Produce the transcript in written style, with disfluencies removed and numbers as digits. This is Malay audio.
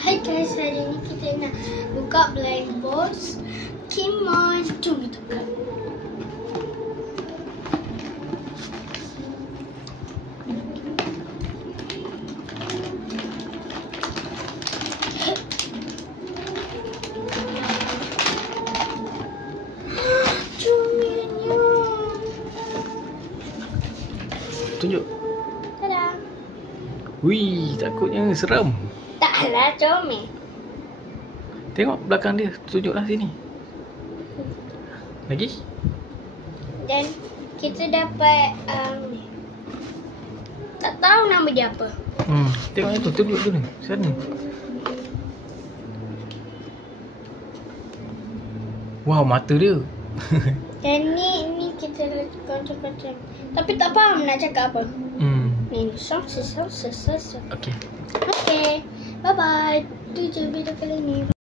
Hai guys, hari ni kita nak buka blind box Kimon. Jom kita buka. Tunjuk. Tada. Wih, takutnya seram. Taklah, comel. Tengok belakang dia, tunjuklah sini. Lagi? Dan kita dapat tak tahu nama dia apa. Tengok itu, tunjuk dulu sana. Wow, mata dia. Dan ni kita kocok-kocok. Tapi tak faham nak cakap apa. Ni song. Okay. Okay. Bye bye. Tu je video kali ni.